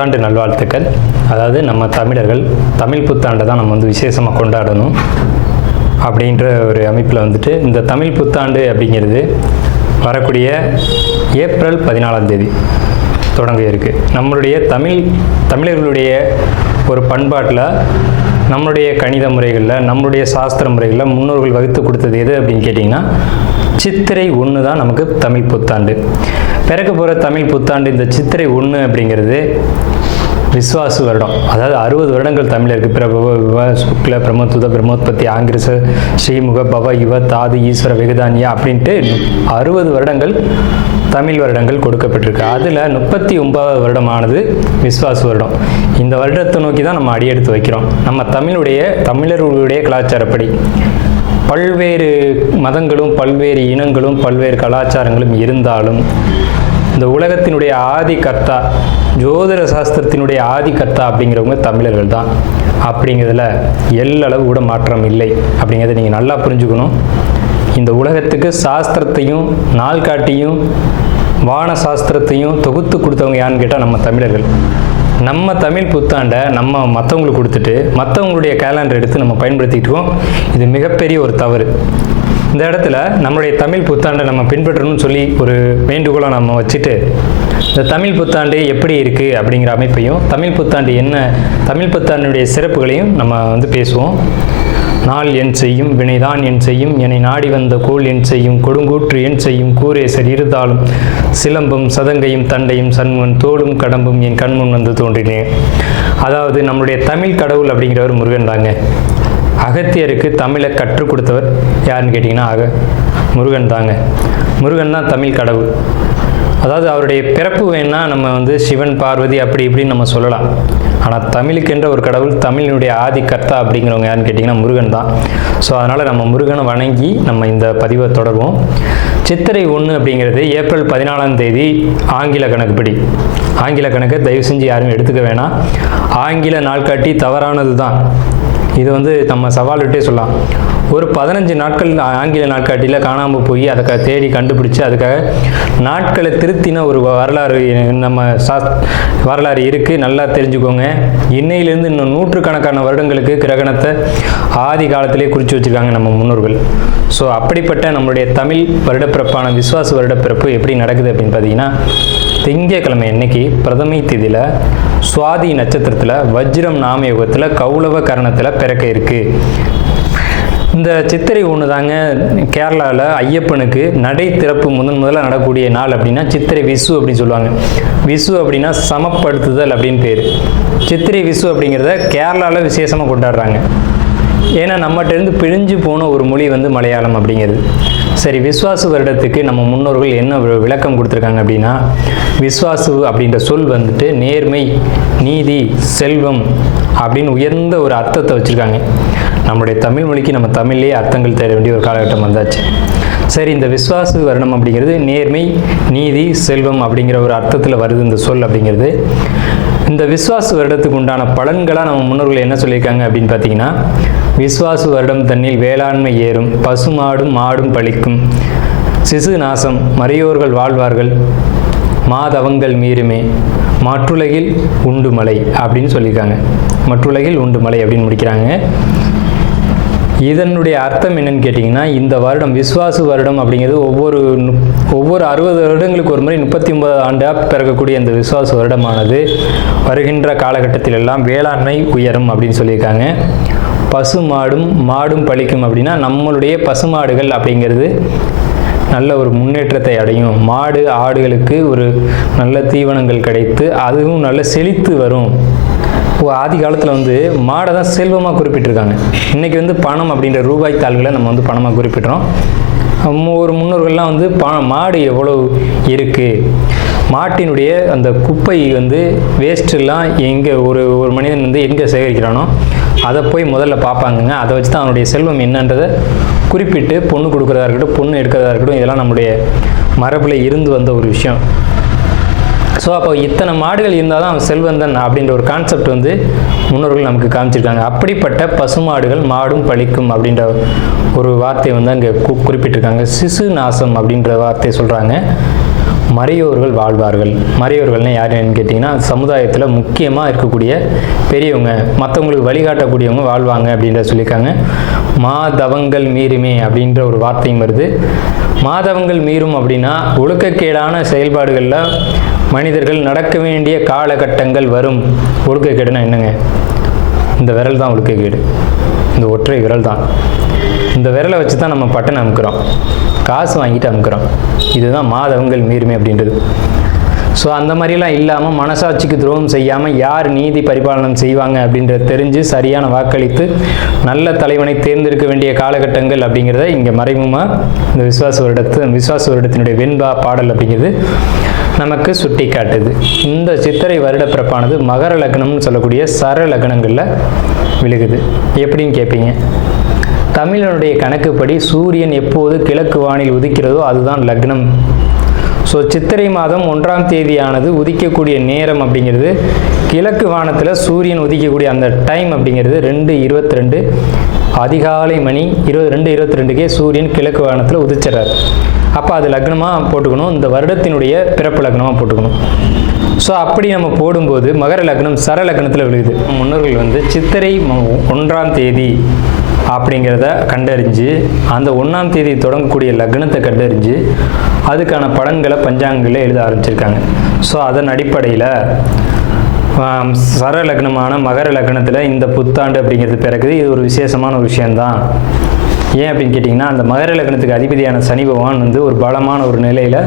புத்தாண்டு நல்வாழ்த்துக்கள். அதாவது நம்ம தமிழர்கள் தமிழ் புத்தாண்டை தான் நம்ம வந்து விசேஷமாக கொண்டாடணும் அப்படின்ற ஒரு அமைப்பில் வந்துட்டு இந்த தமிழ் புத்தாண்டு அப்படிங்கிறது வரக்கூடிய ஏப்ரல் 14 தொடங்க இருக்குது. நம்மளுடைய தமிழர்களுடைய ஒரு பண்பாட்டில், நம்மளுடைய கணித முறைகளில், நம்மளுடைய சாஸ்திர முறைகளில் முன்னோர்கள் வகுத்து கொடுத்தது எது அப்படின்னு கேட்டிங்கன்னா சித்திரை 1 தான் நமக்கு தமிழ் புத்தாண்டு. பிறக்க போகிற தமிழ் புத்தாண்டு இந்த சித்திரை 1 அப்படிங்கிறது விஸ்வாசு வருடம். அதாவது 60 வருடங்கள் தமிழருக்கு பிரபவ விவ சுக்ல பிரமோத்துத பிரம்மோத்பத்தி ஆங்கிரச ஸ்ரீமுக பவ யுவ தாது ஈஸ்வர வெகுதானியா அப்படின்ட்டு 60 வருடங்கள் தமிழ் வருடங்கள் கொடுக்கப்பட்டிருக்கு. அதில் 39வது வருடமானது விஸ்வாசு வருடம். இந்த வருடத்தை நோக்கி தான் நம்ம அடியெடுத்து வைக்கிறோம். நம்ம தமிழர்களுடைய கலாச்சாரப்படி பல்வேறு மதங்களும் பல்வேறு இனங்களும் பல்வேறு கலாச்சாரங்களும் இருந்தாலும் இந்த உலகத்தினுடைய ஆதி கர்த்தா, ஜோதிட சாஸ்திரத்தினுடைய ஆதி கர்த்தா அப்படிங்கிறவங்க தமிழர்கள் தான். அப்படிங்கிறதுல எல்லளவு கூட மாற்றம் இல்லை அப்படிங்கிறத நீங்கள் நல்லா புரிஞ்சுக்கணும். இந்த உலகத்துக்கு சாஸ்திரத்தையும் நாள்காட்டியும் வான சாஸ்திரத்தையும் தொகுத்து கொடுத்தவங்க யாருன்னு கேட்டால் நம்ம தமிழர்கள். நம்ம தமிழ் புத்தாண்டை நம்ம மற்றவங்களுக்கு கொடுத்துட்டு மற்றவங்களுடைய கேலண்டர் எடுத்து நம்ம பயன்படுத்திக்கிட்டோம். இது மிகப்பெரிய ஒரு தவறு. இந்த இடத்துல நம்மளுடைய தமிழ் புத்தாண்டை நம்ம பின்பற்றணும்னு சொல்லி ஒரு வேண்டுகோளை நம்ம வச்சுட்டு இந்த தமிழ் புத்தாண்டு எப்படி இருக்குது அப்படிங்கிற அமைப்பையும் தமிழ் புத்தாண்டு என்ன, தமிழ் புத்தாண்டுடைய சிறப்புகளையும் நம்ம வந்து பேசுவோம். நாள் என் செய்யும் வினைதான் என் செய்யும் என்னை நாடி வந்த கோள் என் செய்யும் கொடுங்கூற்று என் செய்யும் கூரேசர் இருந்தாலும் சிலம்பும் சதங்கையும் தண்டையும் சண்முன் தோளும் கடம்பும் என் கண்முன் வந்து தோன்றினேன். அதாவது நம்மளுடைய தமிழ் கடவுள் அப்படிங்கிறவர் முருகன் தாங்க. அகத்தியருக்கு தமிழை கற்றுக் கொடுத்தவர் யாருன்னு கேட்டிங்கன்னா முருகன் தாங்க. முருகன் தான் தமிழ் கடவுள். அதாவது அவருடைய பிறப்பு வேணால் நம்ம வந்து சிவன் பார்வதி அப்படி இப்படின்னு நம்ம சொல்லலாம். ஆனால் தமிழுக்கென்ற ஒரு கடவுள், தமிழினுடைய ஆதி கர்த்தா அப்படிங்கிறவங்க யாருன்னு கேட்டிங்கன்னா முருகன் தான். ஸோ அதனால் நம்ம முருகனை வணங்கி நம்ம இந்த பதிவை தொடர்வோம். சித்திரை 1 அப்படிங்கிறது ஏப்ரல் 14 ஆங்கில கணக்குப்படி. ஆங்கில கணக்கை தயவு செஞ்சு யாரும் எடுத்துக்க வேணாம். ஆங்கில நாள்காட்டி தவறானது தான். இது வந்து நம்ம சவால் விட்டே சொல்லலாம். ஒரு 15 நாட்கள் ஆங்கில நாட்காட்டியில் காணாமல் போய் அதை தேடி கண்டுபிடிச்சி அதுக்காக நாட்களை திருத்தின ஒரு வரலாறு நம்ம வரலாறு இருக்குது. நல்லா தெரிஞ்சுக்கோங்க. இன்னையிலேருந்து இன்னும் நூற்றுக்கணக்கான வருடங்களுக்கு கிரகணத்தை ஆதி காலத்திலே குறித்து வச்சுருக்காங்க நம்ம முன்னோர்கள். ஸோ அப்படிப்பட்ட நம்மளுடைய தமிழ் வருடப்பிறப்பான விஸ்வாச வருடப்பிறப்பு எப்படி நடக்குது அப்படின்னு பார்த்தீங்கன்னா, திங்கட்கிழமை அன்னைக்கு பிரதமை திதியில் சுவாதி நட்சத்திரத்தில் வஜ்ரம் நாமயோகத்தில் கௌளவ கரணத்தில் பிறக்க இருக்குது. இந்த சித்திரை 1 தாங்க கேரளாவில் ஐயப்பனுக்கு நடை திறப்பு முதல்ல நடக்கக்கூடிய நாள் அப்படின்னா சித்திரை விசு அப்படின்னு சொல்லுவாங்க. விசு அப்படின்னா சமப்படுத்துதல் அப்படின்னு பேர். சித்திரை விசு அப்படிங்கிறத கேரளாவில் விசேஷமாக கொண்டாடுறாங்க. ஏன்னா நம்மகிட்டேருந்து பிழிஞ்சு போன ஒரு மொழி வந்து மலையாளம் அப்படிங்கிறது. சரி, விஸ்வாசு வருடத்துக்கு நம்ம முன்னோர்கள் என்ன விளக்கம் கொடுத்துருக்காங்க அப்படின்னா, விஸ்வாசு அப்படின்ற சொல் வந்துட்டு நேர்மை, நீதி, செல்வம் அப்படின்னு உயர்ந்த ஒரு அர்த்தத்தை வச்சுருக்காங்க. நம்முடைய தமிழ் மொழிக்கு நம்ம தமிழ்லேயே அர்த்தங்கள் தேட வேண்டிய ஒரு காலகட்டம் வந்தாச்சு. சரி, இந்த விஸ்வாசு வருடம் அப்படிங்கிறது நேர்மை, நீதி, செல்வம் அப்படிங்கிற ஒரு அர்த்தத்தில் வருது இந்த சொல் அப்படிங்கிறது. இந்த விஸ்வாசு வருடத்துக்கு உண்டான பலன்களாக நம்ம முன்னோர்கள் என்ன சொல்லியிருக்காங்க அப்படின்னு பார்த்தீங்கன்னா, விஸ்வாசு வருடம் தன்னில் வேளாண்மை ஏறும், பசுமாடும் மாடும் பழிக்கும், சிசு நாசம், மறையோர்கள் வாழ்வார்கள், மாதவங்கள் மீறுமே, மற்றுலகில் உண்டு மலை அப்படின்னு சொல்லியிருக்காங்க. மற்றுலகில் உண்டு மலை அப்படின்னு முடிக்கிறாங்க. இதனுடைய அர்த்தம் என்னன்னு கேட்டிங்கன்னா, இந்த வருடம் விஸ்வாசு வருடம் அப்படிங்கிறது ஒவ்வொரு 60 வருடங்களுக்கு ஒரு முறை 39 ஆண்டாக பிறக்கக்கூடிய இந்த விஸ்வாசு வருடமானது வருகின்ற காலகட்டத்தில் எல்லாம் வேளாண்மை உயரும் அப்படின்னு சொல்லியிருக்காங்க. மாடும் பழிக்கும் அப்படின்னா நம்மளுடைய பசுமாடுகள் அப்படிங்கிறது நல்ல ஒரு முன்னேற்றத்தை அடையும். மாடு ஆடுகளுக்கு ஒரு நல்ல தீவனங்கள் கிடைத்து அதுவும் நல்ல செழித்து வரும். ஆதி காலத்தில் வந்து மாடை தான் செல்வமாக குறிப்பிட்டிருக்காங்க. இன்றைக்கி வந்து பணம் அப்படின்ற ரூபாய் தாள்களை நம்ம வந்து பணமாக குறிப்பிட்றோம். ஒரு முன்னோர்கள்லாம் வந்து மாடு எவ்வளோ இருக்குது, மாட்டினுடைய அந்த குப்பை வந்து வேஸ்ட்டெல்லாம் எங்கே ஒரு மனிதன் வந்து எங்கே சேகரிக்கிறானோ அதை போய் முதல்ல பார்ப்பாங்கங்க. அதை வச்சு தான் அவனுடைய செல்வம் என்னன்றதை குறிப்பிட்டு பொண்ணு கொடுக்குறதா இருக்கட்டும், பொண்ணு எடுக்கிறதா இருக்கட்டும், இதெல்லாம் நம்முடைய மரபில் இருந்து வந்த ஒரு விஷயம். ஸோ அப்போ இத்தனை மாடுகள் இருந்தால் தான் அவன் செல்வந்தன் அப்படின்ற ஒரு கான்செப்ட் வந்து முன்னோர்கள் நமக்கு காமிச்சிருக்காங்க. அப்படிப்பட்ட பசுமாடுகள் மாடும் பழிக்கும் அப்படின்ற ஒரு வார்த்தையை வந்து அங்கே குறிப்பிட்டிருக்காங்க. சிசு நாசம் அப்படின்ற வார்த்தையை சொல்கிறாங்க. மறையோர்கள் வாழ்வார்கள். மறையோர்கள்னால் யாருன்னு கேட்டிங்கன்னா சமுதாயத்தில் முக்கியமாக இருக்கக்கூடிய பெரியவங்க, மற்றவங்களுக்கு வழிகாட்டக்கூடியவங்க வாழ்வாங்க அப்படின்ற சொல்லியிருக்காங்க. மாதவங்கள் மீறுமே அப்படின்ற ஒரு வார்த்தையும் வருது. மாதவங்கள் மீறும் அப்படின்னா ஒழுக்கக்கேடான செயல்பாடுகளில் மனிதர்கள் நடக்க வேண்டிய காலகட்டங்கள் வரும். ஒழுக்கக்கேடுனா என்னங்க? இந்த விரல் தான் ஒழுக்கக்கேடு, இந்த ஒற்றை விரல் தான். இந்த விரலை வச்சு தான் நம்ம பட்டனை அமுக்கிறோம், காசு வாங்கிட்டு அமுக்கிறோம். இதுதான் மாதவங்கள் மீறுமே அப்படின்றது. ஸோ அந்த மாதிரிலாம் இல்லாமல் மனசாட்சிக்கு துரோகம் செய்யாமல் யார் நீதி பரிபாலனம் செய்வாங்க அப்படின்றத தெரிஞ்சு சரியான வாக்களித்து நல்ல தலைவனை தேர்ந்தெடுக்க வேண்டிய காலகட்டங்கள் அப்படிங்கிறத இங்கே மறைமுகமாக இந்த விசுவாச வருடத்தினுடைய வெண்பா பாடல் அப்படிங்கிறது நமக்கு சுட்டி காட்டுது. இந்த சித்திரை வருட பிறப்பானது மகர லக்னம்னு சொல்லக்கூடிய சர லக்னங்களில் விழுகுது. எப்படின்னு கேட்பீங்க? தமிழனுடைய கணக்குப்படி சூரியன் எப்போது கிழக்கு வானில் உதிக்கிறதோ அதுதான் லக்னம். ஸோ சித்திரை மாதம் 1ஆம் தேதியானது உதிக்கக்கூடிய நேரம் அப்படிங்கிறது கிழக்கு வானத்தில் சூரியன் உதிக்கக்கூடிய அந்த டைம் அப்படிங்கிறது 2:22 அதிகாலை மணி 2:22க்கே சூரியன் கிழக்கு வானத்தில் உதிச்சிடறாரு. அப்போ அது லக்னமாக போட்டுக்கணும், இந்த வருடத்தினுடைய பிறப்பு லக்னமாக போட்டுக்கணும். ஸோ அப்படி நம்ம போடும்போது மகர லக்னம் சர லக்னத்தில் விழுகுது. முன்னோர்கள் சித்திரை 1ஆம் தேதி அப்படிங்கிறத கண்டறிஞ்சு அந்த 1ஆம் தேதி தொடங்கக்கூடிய லக்னத்தை கண்டறிஞ்சு அதுக்கான பலன்களை பஞ்சாங்கங்களில் எழுத ஆரம்பிச்சிருக்காங்க. ஸோ அதன் அடிப்படையில் சர லக்னமான மகர லக்னத்தில் இந்த புத்தாண்டு அப்படிங்கிறது பிறகுது. இது ஒரு விசேஷமான ஒரு விஷயந்தான். ஏன் அப்படின்னு கேட்டிங்கன்னா, அந்த மகர லக்னத்துக்கு அதிபதியான சனி பகவான் ஒரு பலமான ஒரு நிலையில்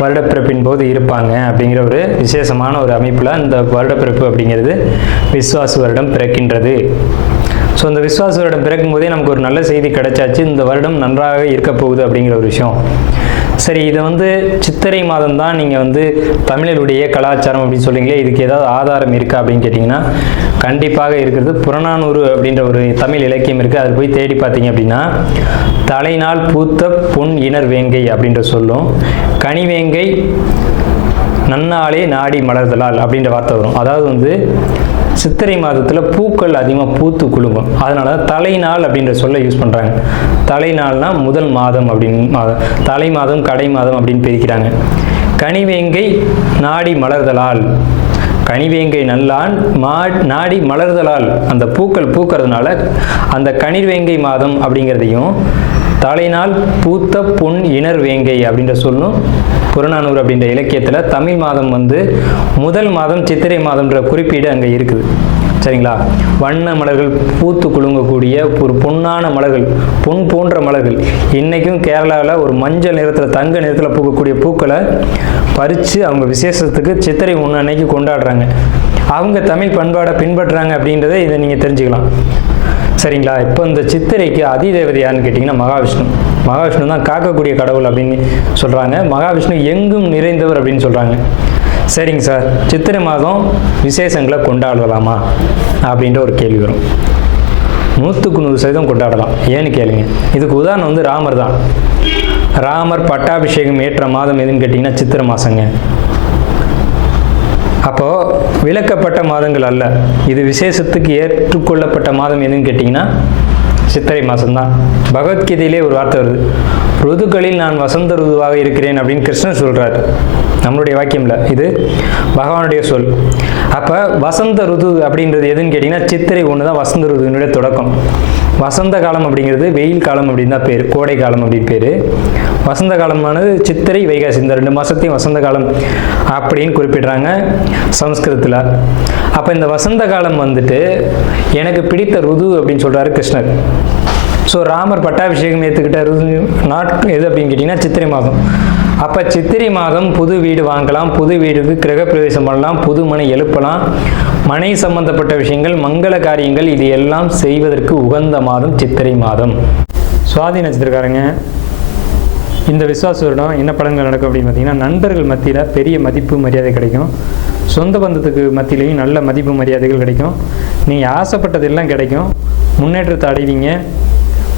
வருடப்பிறப்பின் போது இருப்பாங்க அப்படிங்கிற ஒரு விசேஷமான ஒரு அமைப்பில் இந்த வருடப்பிறப்பு அப்படிங்கிறது விஸ்வாச வருடம் பிறக்கின்றது. ஸோ இந்த விஸ்வாச வருடம் பிறக்கும் போதே நமக்கு ஒரு நல்ல செய்தி கிடைச்சாச்சு, இந்த வருடம் நன்றாக இருக்க போகுது அப்படிங்கிற ஒரு விஷயம். சரி, இதை சித்திரை மாதம் தான் நீங்கள் தமிழருடைய கலாச்சாரம் அப்படின்னு சொல்றீங்களே, இதுக்கு ஏதாவது ஆதாரம் இருக்கா அப்படின்னு கேட்டிங்கன்னா கண்டிப்பாக இருக்கிறது. புறநானூறு அப்படின்ற ஒரு தமிழ் இலக்கியம் இருக்குது. அதில் போய் தேடி பார்த்தீங்க அப்படின்னா தலைநாள் பூத்த பொன் இணர் வேங்கை அப்படின்ற சொல்லும், கனிவேங்கை நன்னாளே நாடி மலர்தலால் அப்படின்ற வார்த்தை வரும். அதாவது சித்திரை மாதத்தில் பூக்கள் அதிகமாக பூத்து குலுங்கும். அதனால தலைநாள் அப்படின்ற சொல்ல யூஸ் பண்ணுறாங்க. தலைநாள்னா முதல் மாதம் அப்படின்னு, தலை மாதம் கடை மாதம் அப்படின்னு பிரிக்கிறாங்க. கனிவேங்கை நாடி மலர்தலால், கனிவேங்கை நல்லான் நாடி மலர்தலால், அந்த பூக்கள் பூக்கிறதுனால அந்த கனிவேங்கை மாதம் அப்படிங்கிறதையும் தலைநாள் பூத்த பொன் இணர் வேங்கை அப்படின்ற சொல்லும் புறநானூறு அப்படின்ற இலக்கியத்தில் தமிழ் மாதம் முதல் மாதம் சித்திரை மாதம்ன்ற குறிப்பீடு அங்கே இருக்குது. சரிங்களா? வண்ண மலர்கள் பூத்து குலுங்கக்கூடிய ஒரு பொன்னான மலர்கள், பொன் போன்ற மலர்கள். இன்றைக்கும் கேரளாவில் ஒரு மஞ்சள் நிறத்தில் தங்க நிறத்தில் பூக்கக்கூடிய பூக்களை பறித்து அவங்க விசேஷத்துக்கு சித்திரை 1 அன்னைக்கு கொண்டாடுறாங்க. அவங்க தமிழ் பண்பாடை பின்பற்றுறாங்க அப்படின்றத இதை நீங்கள் தெரிஞ்சுக்கலாம். சரிங்களா? இப்போ இந்த சித்திரைக்கு அதிதேவதை யாருன்னு கேட்டிங்கன்னா மகாவிஷ்ணு. மகாவிஷ்ணு தான் காக்கக்கூடிய கடவுள் அப்படின்னு சொல்கிறாங்க. மகாவிஷ்ணு எங்கும் நிறைந்தவர் அப்படின்னு சொல்கிறாங்க. சரிங்க சார், சித்திரை மாதம் விசேஷங்களை கொண்டாடலாமா அப்படின்ற ஒரு கேள்வி வரும். 100% கொண்டாடலாம். ஏன்னு கேளுங்க. இதுக்கு உதாரணம் ராமர் தான். ராமர் பட்டாபிஷேகம் ஏற்ற மாதம் எதுன்னு கேட்டிங்கன்னா சித்திரை மாதங்க. அப்போது விலக்கப்பட்ட மாதங்கள் அல்ல, இது விசேஷத்துக்கு ஏற்றுக்கொள்ளப்பட்ட மாதம் எதுன்னு கேட்டிங்கன்னா சித்திரை மாதம்தான். பகவத்கீதையிலே ஒரு வார்த்தை வருது, ருதுக்களில் நான் வசந்த ருதுவாக இருக்கிறேன் அப்படின்னு கிருஷ்ணன் சொல்கிறார். நம்மளுடைய வாக்கியம்ல, இது பகவானுடைய சொல். அப்போ வசந்த ருது அப்படின்றது எதுன்னு கேட்டிங்கன்னா சித்திரை 1 தான் வசந்த ருதுனுடைய தொடக்கம். வசந்த காலம் அப்படிங்கிறது வெயில் காலம் அப்படின்னு தான் பேர், கோடை காலம் அப்படின்னு பேர். வசந்த காலமானது சித்திரை வைகாசி, இந்த 2 மாதத்தையும் வசந்த காலம் அப்படின்னு குறிப்பிடுறாங்க சமஸ்கிருதத்தில். அப்போ இந்த வசந்த காலம் எனக்கு பிடித்த ருது அப்படின்னு சொல்கிறாரு கிருஷ்ணர். ஸோ ராமர் பட்டாபிஷேகம் ஏற்றுக்கிட்ட நாட்கள் எது அப்படின்னு கேட்டிங்கன்னா சித்திரை மாதம். அப்போ சித்திரை மாதம் புது வீடு வாங்கலாம், புது வீடுக்கு கிரகப்பிரவேசம் பண்ணலாம், புது மனை எழுப்பலாம், மனை சம்பந்தப்பட்ட விஷயங்கள், மங்கள காரியங்கள், இது எல்லாம் செய்வதற்கு உகந்த மாதம் சித்திரை மாதம். சுவாதி நட்சத்திரக்காரங்க, இந்த விஸ்வாச வருடம் என்ன பலன்கள் நடக்கும் அப்படின்னு பார்த்தீங்கன்னா, நண்பர்கள் மத்தியில் பெரிய மதிப்பு மரியாதை கிடைக்கும். சொந்த பந்தத்துக்கு மத்தியிலையும் நல்ல மதிப்பு மரியாதைகள் கிடைக்கும். நீங்கள் ஆசைப்பட்டதெல்லாம் கிடைக்கும். முன்னேற்றத்தை அடைவீங்க.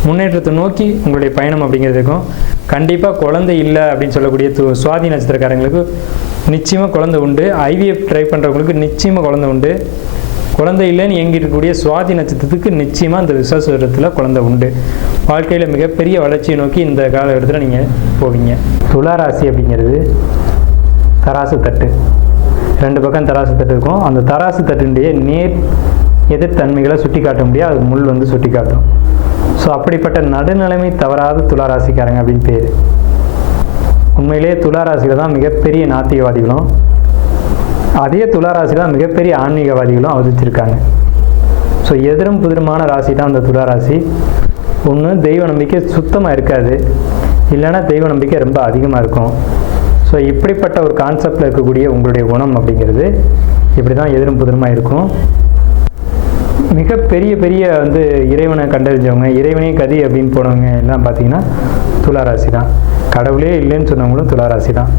முன்னேற்றத்தை நோக்கி உங்களுடைய பயணம் அப்படிங்கிறதுக்கும் கண்டிப்பாக குழந்தை இல்லை அப்படின்னு சொல்லக்கூடிய சுவாதி நட்சத்திரக்காரங்களுக்கு நிச்சயமாக குழந்தை உண்டு. ஐவிஎஃப் ட்ரை பண்ணுறவங்களுக்கு நிச்சயமாக குழந்தை உண்டு. குழந்தை இல்லைன்னு எங்கிருக்கக்கூடிய சுவாதி நட்சத்திரத்துக்கு நிச்சயமாக இந்த விசுவாச வருடத்தில் குழந்தை உண்டு. வாழ்க்கையில் மிகப்பெரிய வளர்ச்சியை நோக்கி இந்த காலகட்டத்தில் நீங்கள் போவீங்க. துளாராசி அப்படிங்கிறது தராசு தட்டு, 2 பக்கம் தராசு தட்டு இருக்கும். அந்த தராசு தட்டுடைய நேர் எதிர்த்தன்மைகளை சுட்டி காட்ட முடியாது, அது முள் வந்து சுட்டி காட்டும். ஸோ அப்படிப்பட்ட நடுநிலைமை தவறாத துளாராசிக்காரங்க அப்படின்னு பேர். உண்மையிலேயே துளாராசியில் தான் மிகப்பெரிய நாத்திகவாதிகளும், அதே துளாராசியில் தான் மிகப்பெரிய ஆன்மீகவாதிகளும் அவதரிச்சிருக்காங்க. ஸோ எதிரும் புதிருமான ராசி தான் அந்த துளாராசி. ஒன்று தெய்வ நம்பிக்கை சுத்தமாக இருக்காது, இல்லைன்னா தெய்வ நம்பிக்கை ரொம்ப அதிகமாக இருக்கும். ஸோ இப்படிப்பட்ட ஒரு கான்செப்டில் இருக்கக்கூடிய உங்களுடைய குணம் அப்படிங்கிறது இப்படி தான் எதிரும் புதிருமாக இருக்கும். மிகப்பெரிய பெரிய வந்து இறைவனை கண்டறிஞ்சவங்க, இறைவனே கதி அப்படின்னு போனவங்க எல்லாம் பார்த்தீங்கன்னா துளாராசி தான். கடவுளே இல்லைன்னு சொன்னவங்களும் துளாராசி தான்.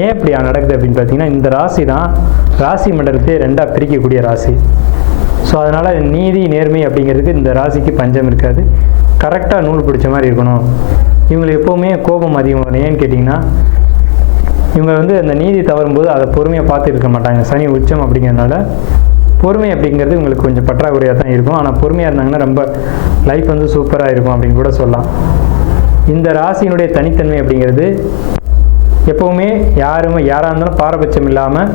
ஏன் இப்படி நடக்குது அப்படின்னு பார்த்தீங்கன்னா, இந்த ராசி தான் ராசி மண்டலத்தையே 2ஆக பிரிக்கக்கூடிய ராசி. ஸோ அதனால் நீதி நேர்மை அப்படிங்கிறதுக்கு இந்த ராசிக்கு பஞ்சம் இருக்காது. கரெக்டாக நூல் பிடிச்ச மாதிரி இருக்கணும். இவங்களுக்கு எப்போவுமே கோபம் அதிகம் வரும். ஏன்னு கேட்டிங்கன்னா, இவங்க வந்து அந்த நீதி தவறும்போது அதை பொறுமையாக பார்த்து இருக்க மாட்டாங்க. சனி உச்சம் அப்படிங்கிறதுனால பொறுமை அப்படிங்கிறது இவங்களுக்கு கொஞ்சம் பற்றாக்குறையாக தான் இருக்கும். ஆனால் பொறுமையாக இருந்தாங்கன்னா ரொம்ப லைஃப் வந்து சூப்பராக இருக்கும் அப்படின்னு கூட சொல்லலாம். இந்த ராசியினுடைய தனித்தன்மை அப்படிங்கிறது எப்போவுமே யாராக இருந்தாலும் பாரபட்சம் இல்லாமல்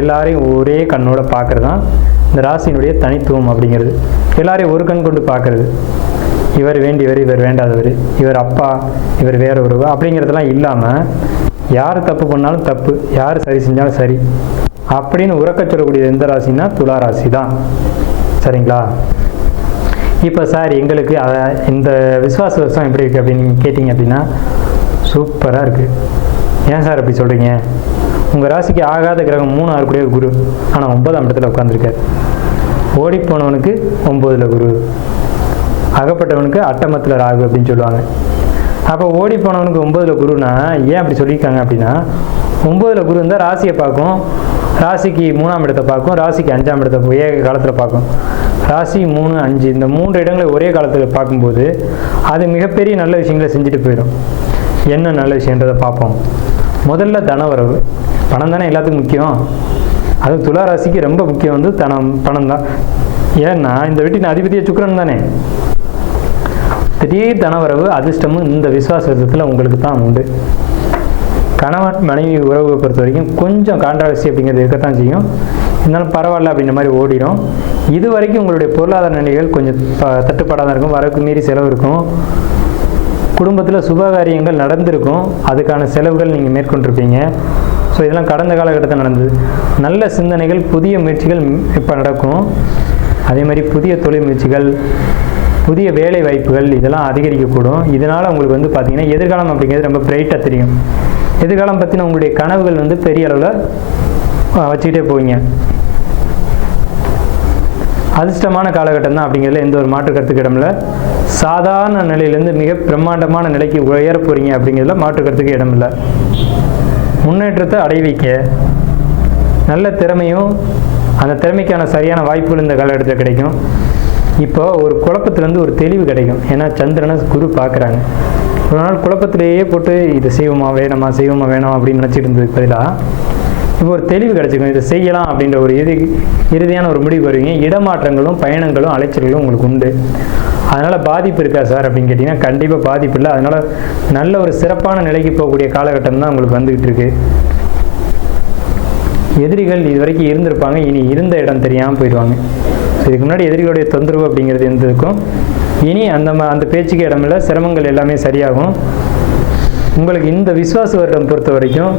எல்லாரையும் ஒரே கண்ணோட பார்க்குறது தான் இந்த ராசியினுடைய தனித்துவம் அப்படிங்கிறது. எல்லாரையும் ஒரு கண் கொண்டு பார்க்குறது. இவர் வேண்டியவர், இவர் வேண்டாதவர், இவர் அப்பா, இவர் வேற ஒருவர் அப்படிங்கிறதெல்லாம் இல்லாமல் யார் தப்பு பண்ணாலும் தப்பு, யார் சரி செஞ்சாலும் சரி அப்படின்னு உறக்க சொல்லக்கூடிய எந்த ராசின்னா துலா ராசி தான். சரிங்களா? இப்போ சார் எங்களுக்கு இந்த விசுவாச வருஷம் எப்படி இருக்குது அப்படின்னு நீங்கள் கேட்டிங்க அப்படின்னா சூப்பராக இருக்குது. ஏன் சார் அப்படி சொல்கிறீங்க? உங்கள் ராசிக்கு ஆகாத கிரகம் 3 ஆறுக்குடைய குரு, ஆனால் 9ஆம் இடத்துல உட்காந்துருக்கார். ஓடிப்போனவனுக்கு 9ல் குரு, அகப்பட்டவனுக்கு அட்டமத்தில் ராகு அப்படின்னு சொல்லுவாங்க. அப்போ ஓடிப்போனவனுக்கு 9ல் குருனா ஏன் அப்படி சொல்லியிருக்காங்க அப்படின்னா, 9ல் குரு இருந்தால் ராசியை பார்க்கும், ராசிக்கு 3ஆம் இடத்தை பார்க்கும், ராசிக்கு 5ஆம் இடத்தை ஒரே காலத்தில் பார்க்கும். ராசி 3, 5 இந்த 3 இடங்களை ஒரே காலத்தில் பார்க்கும்போது அது மிகப்பெரிய நல்ல விஷயங்களை செஞ்சுட்டு போயிடும். என்ன நல்ல விஷயன்றதை பார்ப்போம். முதல்ல தனவரவு, பணம் தானே எல்லாத்துக்கும் முக்கியம். அது துலா ராசிக்கு ரொம்ப முக்கியம் வந்து பணம் தான். ஏன்னா இந்த வீட்டின் அதிபதிய சுக்கிரன் தானே. திடீர் தனவரவு அதிர்ஷ்டமும் இந்த விசுவாசத்தில் உங்களுக்கு தான் உண்டு. கணவன் மனைவி உறவை பொறுத்த வரைக்கும் கொஞ்சம் கான்ட்ராவர்சி அப்படிங்கிறது இருக்கத்தான் செய்யும். இருந்தாலும் பரவாயில்ல அப்படின்ற மாதிரி ஓடிடும். இது வரைக்கும் உங்களுடைய பொருளாதார நிலைகள் கொஞ்சம் தட்டுப்பாடாக தான் இருக்கும். வரவுக்கு மீறி செலவு இருக்கும். குடும்பத்தில் சுபகாரியங்கள் நடந்திருக்கும், அதுக்கான செலவுகள் நீங்கள் மேற்கொண்டிருப்பீங்க. ஸோ இதெல்லாம் கடந்த காலகட்டத்தில் நடந்தது. நல்ல சிந்தனைகள், புதிய முயற்சிகள் இப்போ நடக்கும். அதே மாதிரி புதிய தொழில் முயற்சிகள், புதிய வேலை வாய்ப்புகள் இதெல்லாம் அதிகரிக்கக்கூடும். இதனால் உங்களுக்கு வந்து பார்த்திங்கன்னா எதிர்காலம் அப்படிங்கிறது ரொம்ப பிரைட்டாக தெரியும். எதிர்காலம் பற்றின உங்களுடைய கனவுகள் வந்து பெரிய அளவில் வச்சுக்கிட்டே போவீங்க. அதிர்ஷ்டமான காலகட்டம் தான் அப்படிங்கிறதுல எந்த ஒரு மாற்று கருத்துக்கு இடமில்ல. சாதாரண நிலையிலேருந்து மிக பிரம்மாண்டமான நிலைக்கு உயர போகிறீங்க அப்படிங்கிறதுல மாற்று கருத்துக்கு இடமில்லை. முன்னேற்றத்தை அடைவிக்க நல்ல திறமையும் அந்த திறமைக்கான சரியான வாய்ப்புகள் இந்த காலகட்டத்தில் கிடைக்கும். இப்போ ஒரு குழப்பத்திலேருந்து ஒரு தெளிவு கிடைக்கும். ஏன்னா சந்திரனை குரு பார்க்குறாங்க. ஒரு நாள் குழப்பத்திலேயே போட்டு இதை செய்வோமா வேணாமா வேணாம் அப்படின்னு நினச்சிட்டு இருந்ததுக்கு பதிலாக இப்போ ஒரு தெளிவு கிடச்சிக்கும். இதை செய்யலாம் அப்படின்ற ஒரு இறுதியான ஒரு முடிவு வருவீங்க. இடமாற்றங்களும் பயணங்களும் அலைச்சல்களும் உங்களுக்கு உண்டு. அதனால் பாதிப்பு இருக்கா சார் அப்படின்னு கேட்டிங்கன்னா கண்டிப்பாக பாதிப்பு இல்லை. அதனால் நல்ல ஒரு சிறப்பான நிலைக்கு போகக்கூடிய காலகட்டம் தான் உங்களுக்கு வந்துக்கிட்டு இருக்கு. எதிரிகள் இது வரைக்கும் இருந்திருப்பாங்க, இனி இருந்த இடம் தெரியாமல் போயிடுவாங்க. இதுக்கு முன்னாடி எதிரிகளுடைய தொந்தரவு அப்படிங்கிறது இருந்திருக்கும். இனி அந்த பேச்சுக்கு இடமில்லை. சிரமங்கள் எல்லாமே சரியாகும். உங்களுக்கு இந்த விசுவாச வருடம் பொறுத்த வரைக்கும்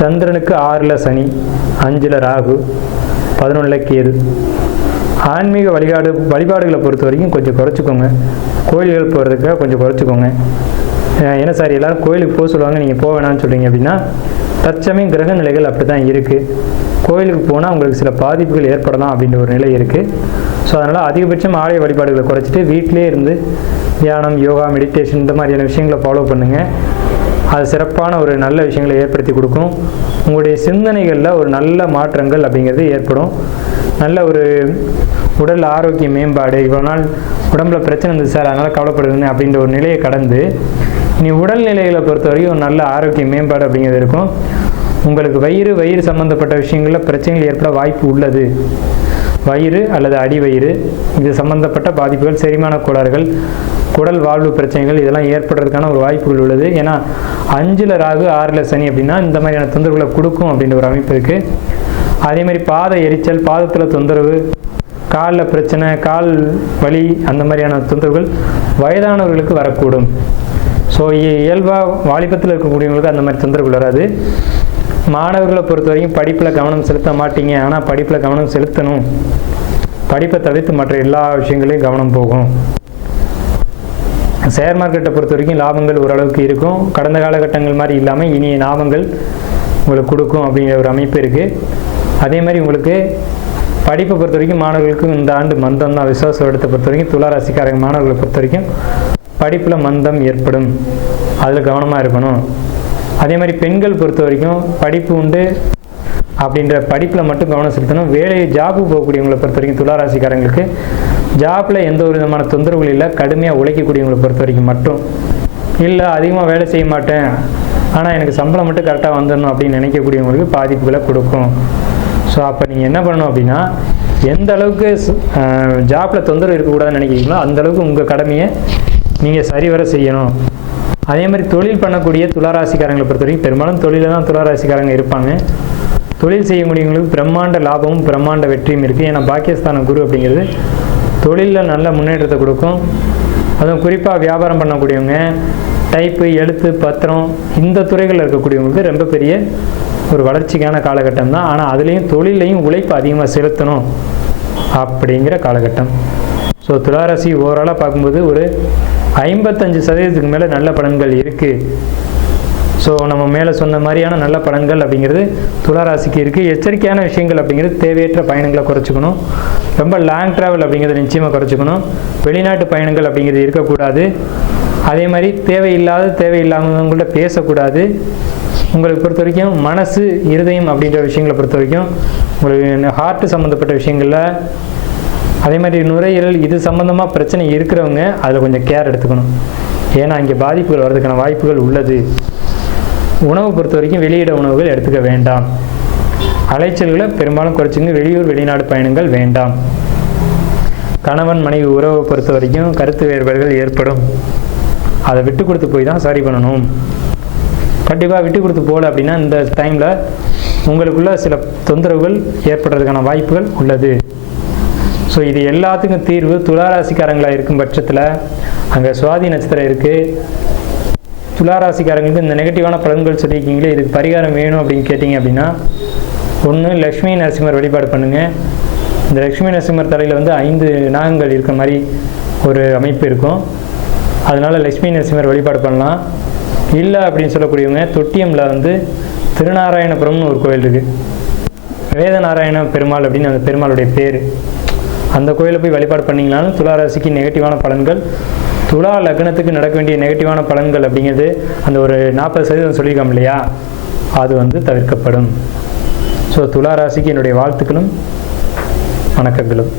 சந்திரனுக்கு 6ல் சனி, 5ல் ராகு, 11ல் கேது. ஆன்மீக வழிபாடுகளை பொறுத்த வரைக்கும் கொஞ்சம் குறைச்சிக்கோங்க. கோயில்கள் போகிறதுக்காக கொஞ்சம் குறைச்சிக்கோங்க. ஏன்னா சார் எல்லோரும் கோயிலுக்கு போக சொல்லுவாங்க, நீங்கள் போக வேணாம்னு சொல்கிறீங்க அப்படின்னா தற்சமயம் கிரக நிலைகள் அப்படி தான் இருக்குது. கோயிலுக்கு போனால் உங்களுக்கு சில பாதிப்புகள் ஏற்படலாம் அப்படின்ற ஒரு நிலை இருக்குது. ஸோ அதனால் அதிகபட்சம் ஆலய வழிபாடுகளை குறைச்சிட்டு வீட்டிலே இருந்து தியானம், யோகா, மெடிடேஷன் இந்த மாதிரியான விஷயங்களை ஃபாலோ பண்ணுங்கள். அது சிறப்பான ஒரு நல்ல விஷயங்களை ஏற்படுத்தி கொடுக்கும். உங்களுடைய சிந்தனைகளில் ஒரு நல்ல மாற்றங்கள் அப்படிங்கிறது ஏற்படும். நல்ல ஒரு உடல் ஆரோக்கிய மேம்பாடு. இவ்வளோ நாள் உடம்புல பிரச்சனை இருந்தது சார் அதனால் கவலைப்படுதுன்னு அப்படின்ற ஒரு நிலையை கடந்து இனி உடல்நிலைகளை பொறுத்த வரைக்கும் ஒரு நல்ல ஆரோக்கிய மேம்பாடு அப்படிங்கிறது இருக்கும். உங்களுக்கு வயிறு சம்மந்தப்பட்ட விஷயங்களில் பிரச்சனைகள் ஏற்பட வாய்ப்பு உள்ளது. வயிறு அல்லது அடிவயிறு இது சம்பந்தப்பட்ட பாதிப்புகள், செரிமான கோளாறுகள், குடல் வாழ்வு பிரச்சனைகள் இதெல்லாம் ஏற்படுறதுக்கான ஒரு வாய்ப்புகள் உள்ளது. ஏன்னா 5ல் ராகு 6ல் சனி அப்படின்னா இந்த மாதிரியான தொந்தரவுகளை கொடுக்கும் அப்படின்ற ஒரு அமைப்பு இருக்குது. அதே மாதிரி பாத எரிச்சல், பாதத்தில் தொந்தரவு, காலில் பிரச்சனை, கால் வலி அந்த மாதிரியான தொந்தரவுகள் வயதானவர்களுக்கு வரக்கூடும். ஸோ இயல்பாக வாலிபத்தில் இருக்கக்கூடியவங்களுக்கு அந்த மாதிரி தொந்தரவுகள் வராது. மாணவர்களை பொறுத்த வரைக்கும் படிப்பில் கவனம் செலுத்த மாட்டீங்க, ஆனால் படிப்பில் கவனம் செலுத்தணும். படிப்பை தவிர்த்து மற்ற எல்லா விஷயங்களையும் கவனம் போகும். ஷேர் மார்க்கெட்டை பொறுத்த வரைக்கும் லாபங்கள் ஓரளவுக்கு இருக்கும். கடந்த காலகட்டங்கள் மாதிரி இல்லாமல் இனிய லாபங்கள் உங்களுக்கு கொடுக்கும் அப்படிங்கிற ஒரு அமைப்பு இருக்குது. அதே மாதிரி உங்களுக்கு படிப்பை பொறுத்த வரைக்கும் மாணவர்களுக்கு இந்த ஆண்டு மந்தம் தான். விசுவாச வருடத்தை பொறுத்த வரைக்கும் துளாராசிக்காரங்க மாணவர்களை பொறுத்த வரைக்கும் படிப்பில் மந்தம் ஏற்படும், அதில் கவனமாக இருக்கணும். அதே மாதிரி பெண்கள் பொறுத்த வரைக்கும் படிப்பு உண்டு அப்படின்ற படிப்பில் மட்டும் கவனம் செலுத்தணும். ஜாபு போகக்கூடியவங்களை பொறுத்த வரைக்கும் துளாராசிக்காரங்களுக்கு ஜாப்பில் எந்த ஒரு விதமான தொந்தரவுகள் இல்லை. கடுமையாக உழைக்கக்கூடியவங்களை பொறுத்த வரைக்கும் மட்டும் இல்லை, அதிகமாக வேலை செய்ய மாட்டேன் ஆனால் எனக்கு சம்பளம் மட்டும் கரெக்டாக வந்துடணும் அப்படின்னு நினைக்கக்கூடியவங்களுக்கு பாதிப்புகளை கொடுக்கும். ஸோ அப்போ நீங்கள் என்ன பண்ணணும் அப்படின்னா, எந்த அளவுக்கு ஜாப்பில் தொந்தரவு இருக்கக்கூடாதுன்னு நினைக்கிறீங்களோ அந்தளவுக்கு உங்கள் கடமையை நீங்கள் சரிவர செய்யணும். அதே மாதிரி தொழில் பண்ணக்கூடிய துளாராசிக்காரங்களை பொறுத்த வரைக்கும் பெரும்பாலும் தொழிலில் தான் துளாராசிக்காரங்க இருப்பாங்க. தொழில் செய்யக்கூடியவங்களுக்கு பிரம்மாண்ட லாபமும் பிரம்மாண்ட வெற்றியும் இருக்குது. ஏன்னா பாக்கியஸ்தான குரு அப்படிங்கிறது தொழிலில் நல்ல முன்னேற்றத்தை கொடுக்கும். அதுவும் குறிப்பாக வியாபாரம் பண்ணக்கூடியவங்க, டைப்பு, எழுத்து, பத்திரம் இந்த துறைகளில் இருக்கக்கூடியவங்களுக்கு ரொம்ப பெரிய ஒரு வளர்ச்சிக்கான காலகட்டம் தான். ஆனால் அதுலேயும் தொழிலையும் உழைப்பு அதிகமாக செலுத்தணும் அப்படிங்கிற காலகட்டம். ஸோ துளாராசி ஓவராலாக பார்க்கும்போது ஒரு 55% மேலே நல்ல பலன்கள் இருக்குது. ஸோ நம்ம மேலே சொன்ன மாதிரியான நல்ல பலன்கள் அப்படிங்கிறது துளாராசிக்கு இருக்குது. எச்சரிக்கையான விஷயங்கள் அப்படிங்கிறது தேவையற்ற பயணங்களை குறைச்சிக்கணும். ரொம்ப லாங் ட்ராவல் அப்படிங்கிறத நிச்சயமாக குறைச்சிக்கணும். வெளிநாட்டு பயணங்கள் அப்படிங்கிறது இருக்கக்கூடாது. அதே மாதிரி தேவையில்லாதவங்கள்ட்ட பேசக்கூடாது. உங்களுக்கு பொறுத்த வரைக்கும் மனசு, இருதயம் அப்படின்ற விஷயங்களை பொறுத்த வரைக்கும் உங்களுக்கு ஹார்ட் சம்மந்தப்பட்ட விஷயங்களில், அதே மாதிரி நுரையீரல் இது சம்மந்தமாக பிரச்சனை இருக்கிறவங்க அதில் கொஞ்சம் கேர் எடுத்துக்கணும். ஏன்னா இங்கே பாதிப்புகள் வர்றதுக்கான வாய்ப்புகள் உள்ளது. உணவு பொறுத்த வரைக்கும் வெளியிட உணவுகள் எடுத்துக்க வேண்டாம். அலைச்சல்களை பெரும்பாலும் குறைச்சிங்க. வெளியூர் வெளிநாடு பயணங்கள் வேண்டாம். கணவன் மனைவி உறவை பொறுத்த வரைக்கும் கருத்து வேறுபாடுகள் ஏற்படும். அதை விட்டு கொடுத்து போய் தான் சரி பண்ணணும். கண்டிப்பாக விட்டு கொடுத்து போகல அப்படின்னா இந்த டைமில் உங்களுக்குள்ள சில தொந்தரவுகள் ஏற்படுறதுக்கான வாய்ப்புகள் உள்ளது. ஸோ இது எல்லாத்துக்கும் தீர்வு துளாராசிக்காரங்களாக இருக்கும் பட்சத்தில் அங்கே சுவாதி நட்சத்திரம் இருக்குது. துளாராசிக்காரங்களுக்கு இந்த நெகட்டிவான பலன்கள் சொல்லியிருக்கீங்களே, இதுக்கு பரிகாரம் வேணும் அப்படின்னு கேட்டிங்க அப்படின்னா, ஒன்று லக்ஷ்மி நரசிம்மர் வழிபாடு பண்ணுங்கள். இந்த லக்ஷ்மி நரசிம்மர் தலையில் 5 நாகங்கள் இருக்கிற மாதிரி ஒரு அமைப்பு இருக்கும். அதனால் லக்ஷ்மி நரசிம்மர் வழிபாடு பண்ணலாம். இல்லை அப்படின்னு சொல்லக்கூடியவங்க தொட்டியமில் திருநாராயணபுரம்னு ஒரு கோயில் இருக்குது. வேதநாராயண பெருமாள் அப்படின்னு அந்த பெருமாளுடைய பேர். அந்த கோயிலை போய் வழிபாடு பண்ணிங்கனாலும் துளாராசிக்கு நெகட்டிவான பலன்கள், துலா லக்னத்துக்கு நடக்க வேண்டிய நெகட்டிவான பலன்கள் அப்படிங்கிறது அந்த ஒரு 40% சொல்லியிருக்கோம் இல்லையா, அது தவிர்க்கப்படும். ஸோ துளாராசிக்கு என்னுடைய வாழ்த்துக்களும் வணக்கங்களும்.